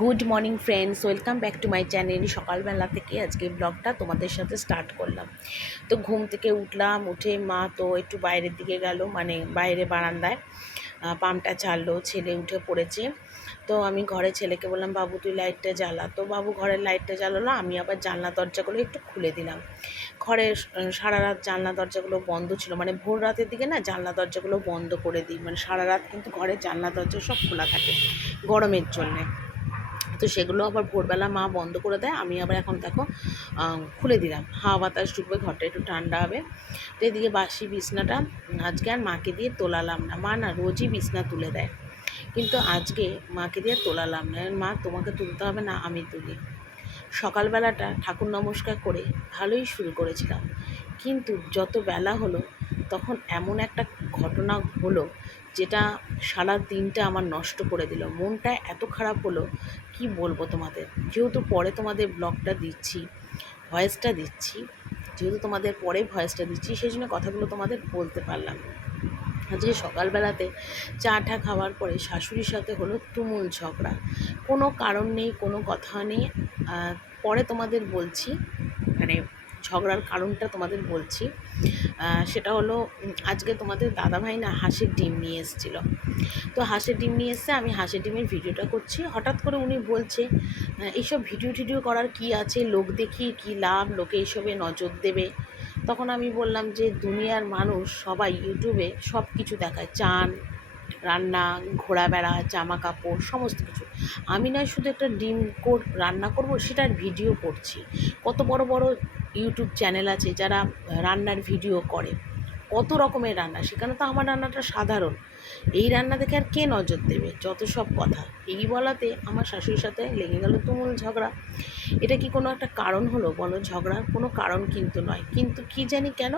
Good morning friends welcome back to my channel. সকালবেলা থেকে আজকে ব্লগটা তোমাদের সাথে স্টার্ট করলাম। তো ঘুম থেকে উঠলাম উঠে মা তো একটু বাইরের দিকে গেল মানে বাইরে বারান্দায় পাম্পটা চাললো ছেলে উঠে পড়েছে। তো আমি ঘরে ছেলেকে বললাম বাবু তুই লাইটটা জ্বালা। তো বাবু ঘরের লাইটটা জ্বালালো আমি আবার জানলা দরজাগুলো একটু খুলে দিলাম। আহ, সারা রাত জানলা দরজাগুলো বন্ধ ছিল মানে ভোর রাতের দিকে না জানলা দরজাগুলো বন্ধ করে দিই। মানে সারা রাত কিন্তু ঘরের জানলা দরজা সব খোলা থাকে গরমের জন্যে। তো সেগুলো আবার ভোরবেলা মা বন্ধ করে দেয়। আমি আবার এখন দেখো খুলে দিলাম। হাওয়া বাতাস ঢুকবে, ঘরটা একটু ঠান্ডা হবে। তো এদিকে বাসি বিছনাটা আজকে আর মাকে দিয়ে তোলালাম না। মা না রোজই বিছনা তুলে দেয়। কিন্তু আজকে মাকে দিয়ে তোলালাম না। মা, তোমাকে তুলতে হবে না, আমি তুলি। সকালবেলাটা ঠাকুর নমস্কার করে ভালোই শুরু করেছিলাম। কিন্তু যত বেলা হলো তখন এমন একটা ঘটনা হলো যেটা সারা দিনটা আমার নষ্ট করে দিল। মনটা এত খারাপ হলো, কি বলব তোমাদের? যেহেতু পরে তোমাদের ব্লগটা দিচ্ছি ভয়েসটা দিচ্ছি, যেহেতু তোমাদের পরে ভয়েসটা দিচ্ছি, সেই জন্য কথাগুলো তোমাদের বলতে পারলাম। আজকে সকালবেলাতে চা টা খাওয়ার পরে শাশুড়ির সাথে হলো তুমুল ঝগড়া। কোনো কারণ নেই, কোনো কথা নেই। পরে তোমাদের বলছি মানে ঝগড়ার কারণটা তোমাদের বলছি। সেটা হলো আজকে তোমাদের দাদাভাই না হাঁসের ডিম নিয়ে এসেছিল। তো হাঁসের ডিম নিয়ে এসছে আমি হাঁসের ডিমের ভিডিওটা করছি। হঠাৎ করে উনি বলছে এইসব ভিডিও টিডিও করার কি আছে? লোক দেখিয়ে কি লাভ? লোকে এইসবে নজর দেবে? তখন আমি বললাম যে, দুনিয়ার মানুষ সবাই ইউটিউবে সব কিছু দেখায়। চান, রান্না, ঘোরাবেড়া জামা কাপড় সমস্ত কিছু। আমি নয় শুধু একটা ডিম কোর, রান্না করব, সেটার ভিডিও করছি। কত বড় বড় ইউটিউব চ্যানেল আছে যারা রান্নার ভিডিও করে, কত রকমের রান্না, সেখানে তো আমার রান্নাটা সাধারণ। এই রান্না দেখে আর কে নজর দেবে? যত সব কথা। এই বলাতে আমার শাশুড়ির সাথে লেগে গেল তুমুল ঝগড়া। এটা কি কোনো একটা কারণ হলো? বলো ঝগড়ার কোনো কারণ কিন্তু নয়। কিন্তু কি জানি কেন?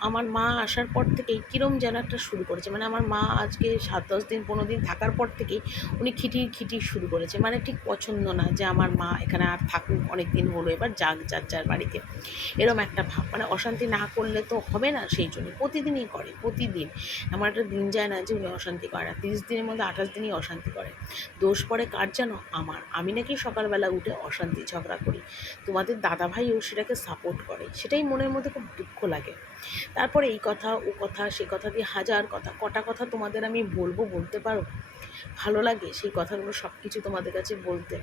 আমার মা আসার পর থেকেই কীরম যেন একটা শুরু করেছে। মানে আমার মা আজকে সাত, দশ দিন, পনেরো দিন থাকার পর থেকেই উনি খিটির খিটির শুরু করেছে। মানে ঠিক পছন্দ না যে আমার মা এখানে আর থাকুক অনেক দিন হলো, এবার যাক যার যার বাড়িতে। এরম একটা ভাব। মানে অশান্তি না করলে তো হবে না সেই জন্য। প্রতিদিনই করে, প্রতিদিন। আমার একটা দিন যায় না যে উনি অশান্তি করে না তিরিশ দিনের মধ্যে আঠাশ দিনই অশান্তি করে। দোষ পড়ে কার জানো আমার। আমি নাকি সকালবেলা উঠে অশান্তি ঝগড়া করি। তোমাদের দাদা ভাইও সেটাকে সাপোর্ট করে। সেটাই মনের মধ্যে খুব দুঃখ লাগে। তারপরে এই কথা, ও কথা সে কথা দিয়ে হাজার কথা। কটা কথা তোমাদের আমি বলব বলতে পারো? ভালো লাগে সেই কথাগুলো সব কিছু তোমাদের কাছে বলতে।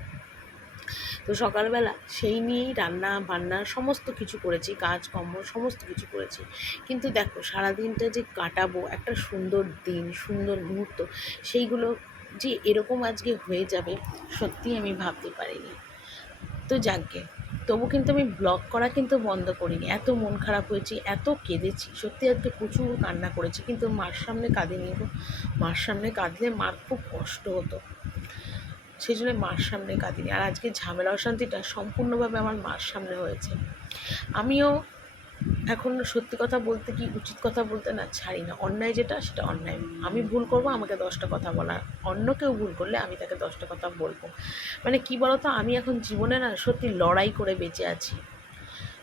তো সকালবেলা সেই নিয়েই রান্না, বান্না, সমস্ত কিছু করেছি কাজকর্ম সমস্ত কিছু করেছি। কিন্তু দেখো, সারাদিনটা যে কাটাবো, একটা সুন্দর দিন, সুন্দর মুহূর্ত, সেইগুলো যে এরকম আজকে হয়ে যাবে সত্যি আমি ভাবতে পারিনি। তো যাকগে, তবু কিন্তু আমি ব্লগ করা কিন্তু বন্ধ করিনি। এত মন খারাপ হয়েছে, এত কেঁদেছি, সত্যি আজকে প্রচুর কান্না করেছি। কিন্তু মার সামনে কাঁদিনি গো। মার সামনে কাঁদলে মার খুব কষ্ট হতো। সেই জন্য মার সামনে কাঁদিনি। আর আজকে ঝামেলা অশান্তিটা সম্পূর্ণভাবে আমার মার সামনে হয়েছে। আমিও এখন সত্যি কথা বলতে কি, উচিত কথা বলতে না ছাড়ি না। অন্যায় যেটা, সেটা অন্যায়। আমি ভুল করব, আমাকে দশটা কথা বলার। অন্য কেউ ভুল করলে আমি তাকে দশটা কথা বলব। মানে কি বলতো, আমি এখন জীবনে না সত্যি লড়াই করে বেঁচে আছি।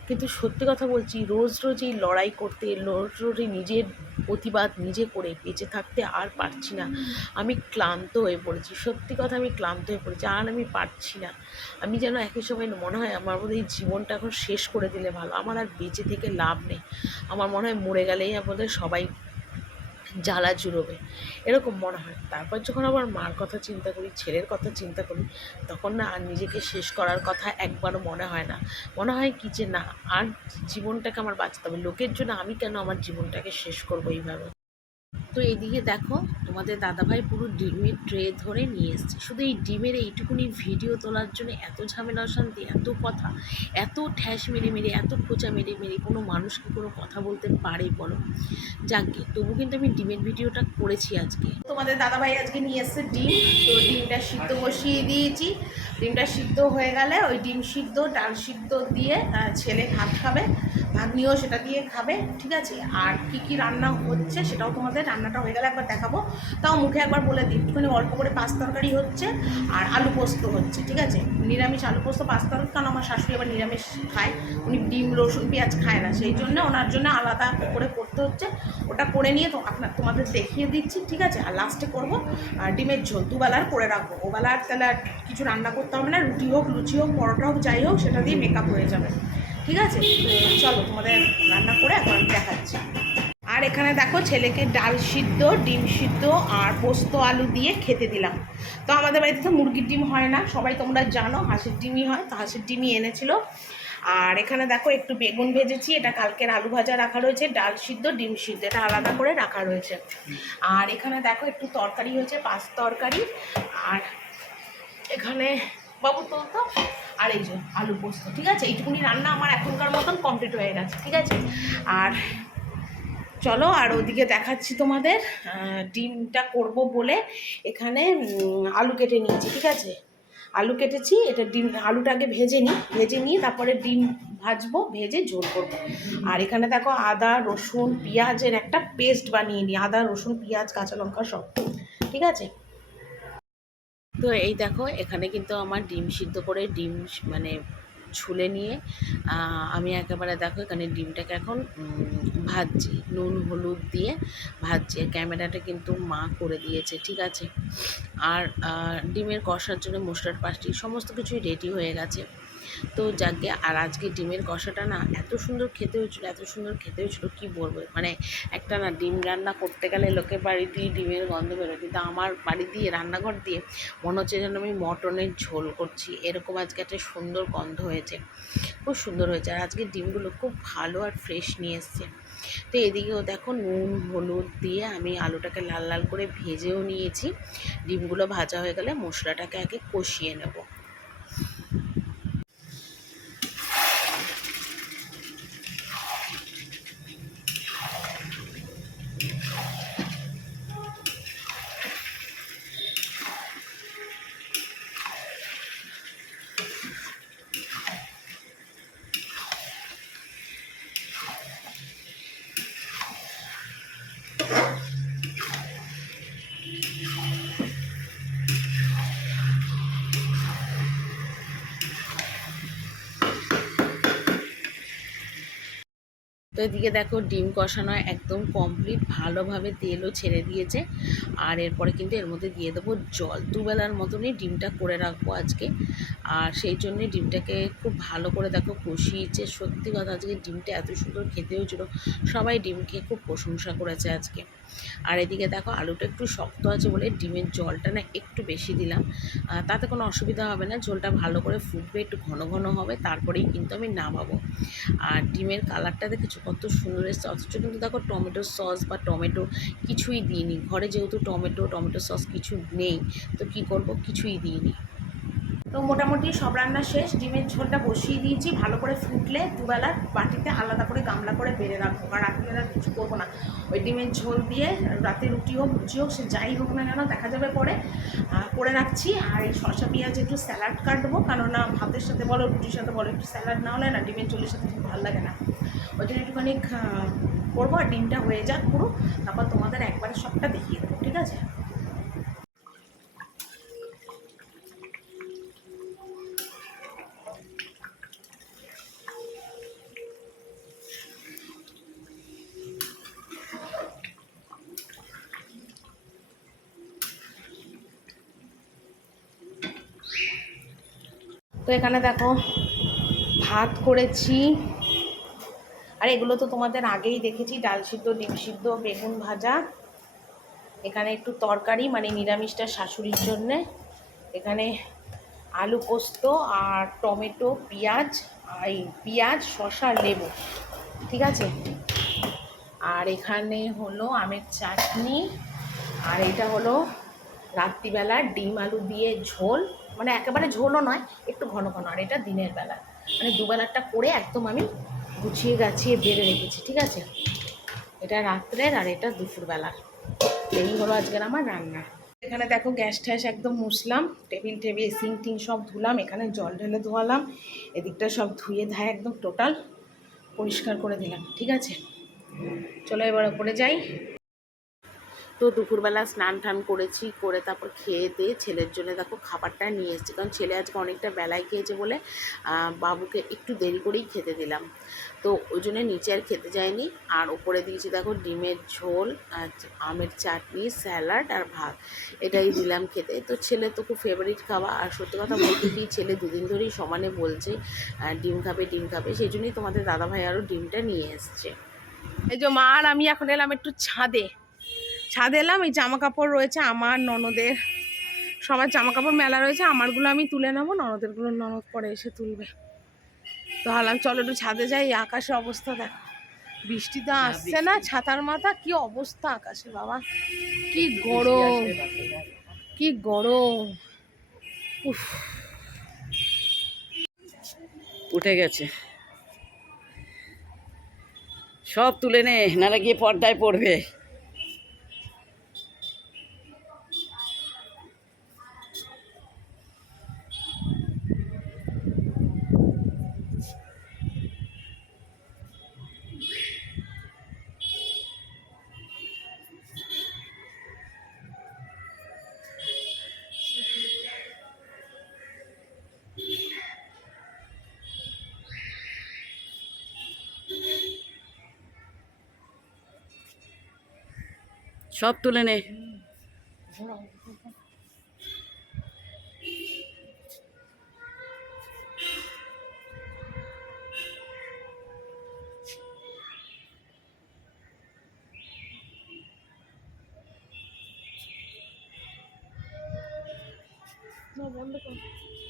কিন্তু সত্যি কথা বলছি, রোজ রোজ এই লড়াই করতে, রোজ রোজ নিজের প্রতিবাদ নিজে করে বেঁচে থাকতে আর পারছি না। আমি ক্লান্ত হয়ে পড়েছি, সত্যি কথা আমি ক্লান্ত হয়ে পড়েছি, আর আমি পারছি না। আমি যেন একই সময় মনে হয় আমার বোধ এই জীবনটা এখন শেষ করে দিলে ভালো, আমার আর বেঁচে থেকে লাভ নেই। আমার মনে হয় মরে গেলেই আমাদের সবাই জ্বালা জুড়োবে, এরকম মনে হয়। তারপর যখন আবার মার কথা চিন্তা করি, ছেলের কথা চিন্তা করি, তখন না আর নিজেকে শেষ করার কথা একবারও মনে হয় না। মনে হয় কি যে না, আর জীবনটাকে আমার বাঁচতে হবে। লোকের জন্য আমি কেন আমার জীবনটাকে শেষ করব এইভাবে? তো এদিকে দেখো তোমাদের দাদাভাই পুরো ডিমের ট্রে ধরে নিয়ে এসছে। শুধু এই ডিমের এইটুকুনি ভিডিও তোলার জন্য এত ঝামেলা অশান্তি, এত কথা, এত ঠ্যাস মেরে মেরে এত খোঁচা মেরে মেরে কোনো মানুষ কি কোনো কথা বলতে পারে বলো? যাকে তবু কিন্তু আমি ডিমের ভিডিওটা করেছি আজকে। তোমাদের দাদাভাই আজকে নিয়ে এসছে ডিম, তো ডিমটা সিদ্ধ বসিয়ে দিয়েছি। ডিমটা সিদ্ধ হয়ে গেলে ওই ডিম সিদ্ধ, ডাল সিদ্ধ দিয়ে ছেলে ভাত খাবে ভাগ্নিও সেটা দিয়ে খাবে, ঠিক আছে? আর কি কি রান্না হচ্ছে সেটাও তোমাদের রান্নাটা হয়ে গেলে একবার দেখাবো। তাও মুখে একবার বলে দিই। একটুখানি অল্প করে পাঁচ তরকারি হচ্ছে আর আলু পোস্ত হচ্ছে, ঠিক আছে? নিরামিষ আলু পোস্ত, পাঁচ তরকারি, কারণ আমার শাশুড়ি আবার নিরামিষ খায়। উনি ডিম, রসুন, পেঁয়াজ খায় না, সেই জন্য ওনার জন্য আলাদা করে করতে হচ্ছে। ওটা করে নিয়ে তো আপনার, তোমাদের দেখিয়ে দিচ্ছি, ঠিক আছে? আর লাস্টে করব আর ডিমের ঝোল। দুবেলার করে রাখব। ওবেলার তাহলে আর কিছু রান্না করতে হবে না, রুটি হোক, লুচি হোক, পরোটা হোক, যাই হোক, সেটা দিয়ে মেকআপ হয়ে যাবে। ঠিক আছে? চলো, তোমাদের রান্না করে এখন দেখাচ্ছি। আর এখানে দেখো ছেলেকে ডাল সিদ্ধ, ডিম সিদ্ধ আর পোস্ত আলু দিয়ে খেতে দিলাম। তো আমাদের বাড়িতে তো মুরগির ডিম হয় না, সবাই তোমরা জানো হাঁসের ডিমই হয়, তো হাঁসের ডিমই এনেছিল। আর এখানে দেখো একটু বেগুন ভেজেছি, এটা কালকের আলু ভাজা রাখা রয়েছে, ডাল সিদ্ধ, ডিম সিদ্ধ, এটা আলাদা করে রাখা রয়েছে। আর এখানে দেখো একটু তরকারি হয়েছে, পাঁচ তরকারি। আর এখানে বাবু তো তো, আর এই যে আলু পোস্ত, ঠিক আছে? এইটুকুনি রান্না আমার এখনকার মতন কমপ্লিট হয়ে গেছে, ঠিক আছে? আর চলো, আর ওদিকে দেখাচ্ছি তোমাদের ডিমটা করব বলে এখানে আলু কেটে নিয়েছি, ঠিক আছে? আলু কেটেছি, এটা ডিম, আলুটা আগে ভেজে নিই, ভেজে নিয়ে তারপরে ডিম ভাজবো, ভেজে ঝোল করব। আর এখানে দেখো আদা, রসুন, পেঁয়াজের একটা পেস্ট বানিয়ে নিই, আদা, রসুন, পেঁয়াজ, কাঁচা লঙ্কা সব, ঠিক আছে? তো এই দেখো, এখানে কিন্তু আমার ডিম সিদ্ধ করে ডিম মানে ছুলে নিয়ে আমি একেবারে দেখো এখানে ডিমটাকে এখন ভাজছি। নুন, হলুদ দিয়ে ভাজছি। ক্যামেরাটা কিন্তু মা করে দিয়েছে, ঠিক আছে? আর ডিমের কষার জন্য মশলার পাশটি সমস্ত কিছুই রেডি হয়ে গেছে। তো যাকে, আর আজকে ডিমের কষাটা না এত সুন্দর খেতে হয়েছিল, এত সুন্দর খেতে হয়েছিল, কি বলব? মানে একটা না ডিম রান্না করতে গেলে লোকের বাড়ি দিয়ে ডিমের গন্ধ বেরোয়, কিন্তু আমার বাড়ি দিয়ে, রান্নাঘর দিয়ে মনে হচ্ছে যেন আমি মটনের ঝোল করছি। এরকম আজকে একটা সুন্দর গন্ধ হয়েছে, খুব সুন্দর হয়েছে, আর আজকে ডিমগুলো খুব ভালো আর ফ্রেশ নিয়ে এসছে। তো এদিকেও দেখো নুন, হলুদ দিয়ে আমি আলুটাকে লাল লাল করে ভেজেও নিয়েছি, ডিমগুলো ভাজা হয়ে গেলে মশলাটাকে আগে কষিয়ে নেব। তো এদিকে দেখো ডিম কষানো একদম কমপ্লিট ভালোভাবে তেলও ছেড়ে দিয়েছে। আর এরপরে কিন্তু এর মধ্যে দিয়ে দেবো জল। দুবেলার মতনই ডিমটা করে রাখব আজকে। আর সেই জন্যে ডিমটাকে খুব ভালো করে দেখো কষিয়েছে। সত্যি কথা, আজকে ডিমটা এত সুন্দর খেতে হয়েছিল। সবাই ডিম খেয়ে খুব প্রশংসা করেছে আজকে। আর এদিকে দেখো, আলুটা একটু শক্ত আছে বলে ডিমের জলটা না একটু বেশি দিলাম। তাতে কোনো অসুবিধা হবে না, ঝোলটা ভালো করে ফুটবে, একটু ঘন ঘন হবে, তারপরেই কিন্তু আমি নামাবো। আর ডিমের কালারটা দেখেছ, কত সুন্দর এসছে, অথচ কিন্তু দেখো টমেটো সস বা টমেটো কিছুই দিইনি। ঘরে যেহেতু টমেটো টমেটো সস কিছু নেই, তো কি করব? কিছুই দিইনি। তো মোটামুটি সব রান্না শেষ, ডিমের ঝোলটা বসিয়ে দিয়েছি, ভালো করে ফুটলে দুবেলা বাটিতে আলাদা করে গামলা করে বেড়ে রাখব। কারণ রাত্রিবেলা কিছু করব না। ওই ডিমের ঝোল দিয়ে রাতে রুটি হোক লুচি হোক, সে যাই হোক না কেন, দেখা যাবে পরে। করে রাখছি। আর এই শসা, পেঁয়াজ একটু স্যালাড কাটবো। কেননা ভাতের সাথে বলো, রুটির সাথে বলো, একটু স্যালাড না হলে না ডিমের ঝোলের সাথে খুব ভালো লাগে না। ওই জন্য একটুখানি করব আর ডিমটা হয়ে যাক পুরো। তারপর তোমাদের একবারে সবটা দেখিয়ে দেবো, ঠিক আছে? তো এখানে দেখো, ভাত করেছি। আর এগুলো তো তোমাদের আগেই দেখেছি, ডাল সিদ্ধ, ডিম সিদ্ধ, বেগুন ভাজা। এখানে একটু তরকারি মানে নিরামিষটা শাশুড়ির জন্যে। এখানে আলু পোস্ত আর টমেটো, পেঁয়াজ এই পেঁয়াজ, শসা, লেবু, ঠিক আছে? আর এখানে হলো আমের চাটনি, আর এটা হলো রাত্রিবেলা ডিম আলু দিয়ে ঝোল। মানে একেবারে ঝোলও নয়, একটু ঘন ঘন। আর এটা দিনের বেলা। মানে দুবেলাটা করে একদম আমি গুছিয়ে গাছিয়ে বেড়ে রেখেছি, ঠিক আছে? এটা রাত্রের আর এটা দুপুরবেলার। এই হলো আজকের আমার রান্না। এখানে দেখো গ্যাস ট্যাস একদম মুছলাম, টেবিল টেবিল সিং টিং সব ধুলাম, এখানে জল ঢেলে ধোয়ালাম, এদিকটা সব ধুয়ে ধায় একদম টোটাল পরিষ্কার করে দিলাম, ঠিক আছে? চলো এবার ওপরে যাই। তো দুপুরবেলা স্নান টান করেছি, করে তারপর খেয়ে দিয়ে ছেলের জন্য দেখো খাবারটা নিয়ে এসেছি। কারণ ছেলে আজকে অনেকটা বেলায় খেয়েছে বলে বাবুকে একটু দেরি করেই খেতে দিলাম। তো ওই জন্য নিচে আর খেতে যায়নি। আর ওপরে দিয়েছি দেখো ডিমের ঝোল আমের চাটনি, স্যালাড আর ভাত। এটাই দিলাম খেতে। তো ছেলে তো খুব ফেভারিট খাওয়া আর সত্যি কথা বলতে কি, ছেলে দুদিন ধরেই সমানে বলছে ডিম খাবে ডিম খাবে। সেই জন্যই তোমাদের দাদাভাই আরও ডিমটা নিয়ে এসছে। এই যে মা আর আমি এখন এলাম একটু ছাদে। ছাদে এলাম এই জামা কাপড় রয়েছে আমার ননদের সবার জামা কাপড় মেলা রয়েছে আমারগুলো আমি তুলে নেব ননদেরগুলো ননদ পরে এসে তুলবে। তো ভাবলাম চলো একটু ছাদে যাই এই আকাশের অবস্থা দেখো। বৃষ্টি তো আসছে না ছাতার মাথা কি অবস্থা আকাশে বাবা। কি গরম। কি গরম। উফ। উঠে গেছে। সব তুলে নে নাহলে গিয়ে পর্দায় পড়বে। সব তুলে নে।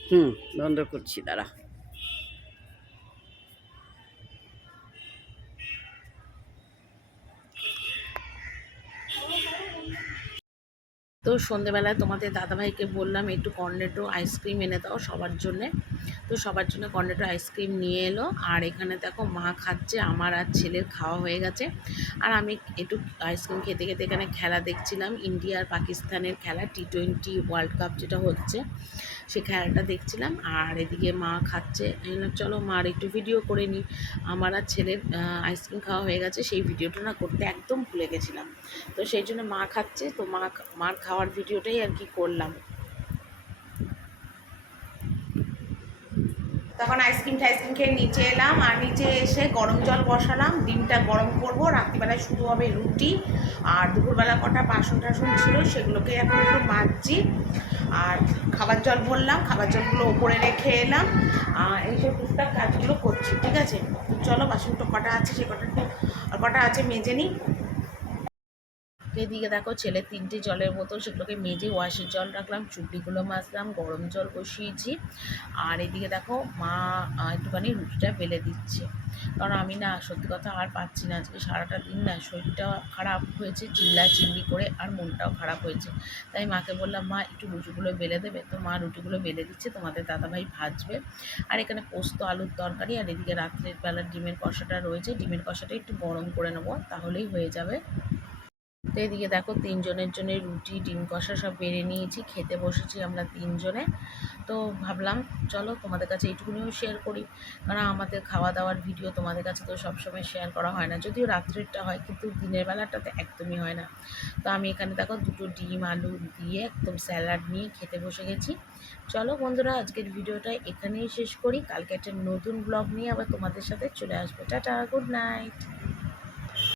হুম বন্ধ করছি দাঁড়া। তো সন্ধেবেলায় তোমাদের দাদাভাইকে বললাম, একটু কর্নেটো আইসক্রিম এনে দাও সবার জন্যে। তো সবার জন্য কর্নেটো আইসক্রিম নিয়ে এলো। আর এখানে দেখো মা খাচ্ছে, আমার আর ছেলের খাওয়া হয়ে গেছে। আর আমি একটু আইসক্রিম খেতে খেতে এখানে খেলা দেখছিলাম, ইন্ডিয়া আর পাকিস্তানের খেলা টি টোয়েন্টি ওয়ার্ল্ড কাপ যেটা হচ্ছে, সে খেলাটা দেখছিলাম। আর এদিকে মা খাচ্ছে চলো মার একটু ভিডিও করে নিই আমার আর ছেলের আইসক্রিম খাওয়া হয়ে গেছে, সেই ভিডিওটা না করতে একদম ভুলে গেছিলাম। তো সেই জন্য মা খাচ্ছে, তো মা, মার খাওয়ার ভিডিওটাই আর কি করলাম। তখন আইসক্রিম টাইসক্রিম খেয়ে নিচে এলাম, আর নিচে এসে গরম জল বসালাম, ডিমটা গরম করব, রাত্রিবেলায় শুধু হবে রুটি, আর দুপুরবেলা কটা বাসন টাসন ছিল সেগুলোকে এখন একটু মাজছি, আর খাবার জল ভরলাম, খাবার জলগুলো ওপরে রেখে এলাম, আর এইসব টুকটাক কাজগুলো করছি, ঠিক আছে? তো চলো বাসনটা কটা আছে, সে কটা কটা আছে মেজে নিই। তো এদিকে দেখো ছেলে তিনটে জলের বোতল, সেগুলোকে মেজে ওয়াশের জল রাখলাম চুপড়িগুলো মাজলাম, গরম জল বসিয়েছি। আর এদিকে দেখো মা একটুখানি রুটিটা বেলে দিচ্ছে। কারণ আমি না, সত্যি কথা আর পাচ্ছি না, আজকে সারাটা দিন না শরীরটা খারাপ হয়েছে, চিল্লা চিল্লি করে আর মনটাও খারাপ হয়েছে। তাই মাকে বললাম, মা, একটু রুটিগুলো বেলে দেবে? তো মা রুটিগুলো বেলে দিচ্ছে, তোমাদের দাদাভাই ভাজবে। আর এখানে পোস্ত, আলুর তরকারি, আর এদিকে রাত্রের বেলা ডিমের কষাটা রয়েছে। ডিমের কষাটা একটু গরম করে নেব, তাহলেই হয়ে যাবে। তো এদিকে দেখো তিনজনের জন্য রুটি, ডিম কষা সব বেড়ে নিয়েছি, খেতে বসেছি আমরা তিনজনে। তো ভাবলাম, চলো তোমাদের কাছে এইটুকুনিও শেয়ার করি। কারণ আমাদের খাওয়া দাওয়ার ভিডিও তোমাদের কাছে তো সবসময় শেয়ার করা হয় না। যদিও রাত্রেরটা হয়, কিন্তু দিনের বেলাটাতে একদমই হয় না। তো আমি এখানে দেখো দুটো ডিম, আলু দিয়ে একদম স্যালাড নিয়ে খেতে বসে গেছি। চলো বন্ধুরা, আজকের ভিডিওটা এখানেই শেষ করি। কালকে একটা নতুন ব্লগ নিয়ে আবার তোমাদের সাথে চলে আসব। Tata good night